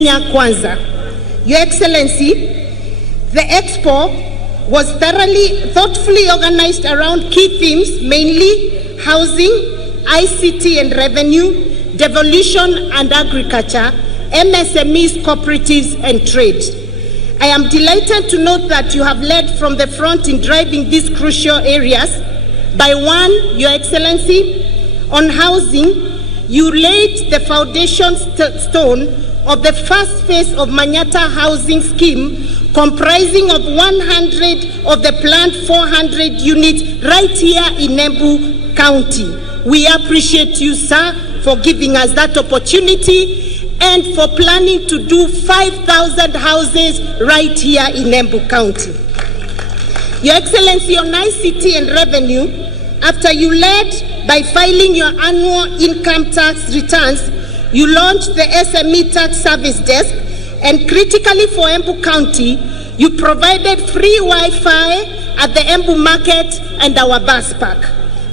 Kwanza. Your Excellency, the Expo was thoughtfully organized around key themes, mainly housing, ICT and revenue, devolution and agriculture, MSMEs, cooperatives and trade. I am delighted to note that you have led from the front in driving these crucial areas. By one, Your Excellency, on housing, you laid the foundation stone of the first phase of Manyata housing scheme, comprising of 100 of the planned 400 units right here in Embu County. We appreciate you, sir, for giving us that opportunity and for planning to do 5,000 houses right here in Embu County. Your Excellency, on ICT and revenue, after you led by filing your annual income tax returns, you launched the SME Tax Service Desk, and critically for Embu County, you provided free Wi-Fi at the Embu Market and our bus park.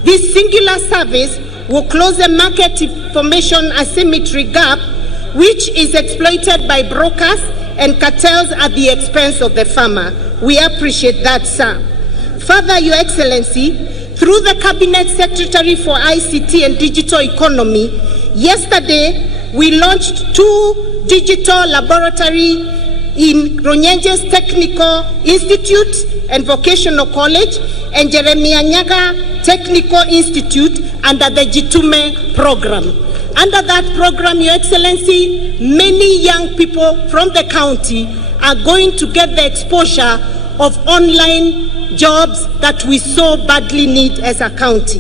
This singular service will close the market information asymmetry gap, which is exploited by brokers and cartels at the expense of the farmer. We appreciate that, sir. Further, Your Excellency, through the Cabinet Secretary for ICT and Digital Economy, yesterday, we launched 2 digital laboratories in Ronyenje's Technical Institute and Vocational College and Jeremiah Nyaga Technical Institute under the Jitume program. Under that program, Your Excellency, many young people from the county are going to get the exposure of online jobs that we so badly need as a county.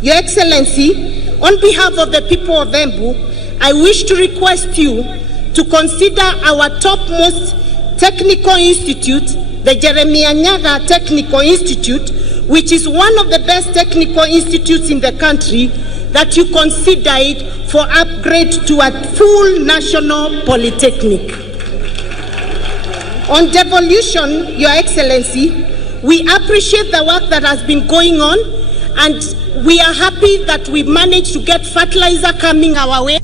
Your Excellency, on behalf of the people of Embu, I wish to request you to consider our topmost technical institute, the Jeremiah Nyaga Technical Institute, which is one of the best technical institutes in the country, that you consider it for upgrade to a full national polytechnic. On devolution, Your Excellency, we appreciate the work that has been going on, and we are happy that we managed to get fertilizer coming our way.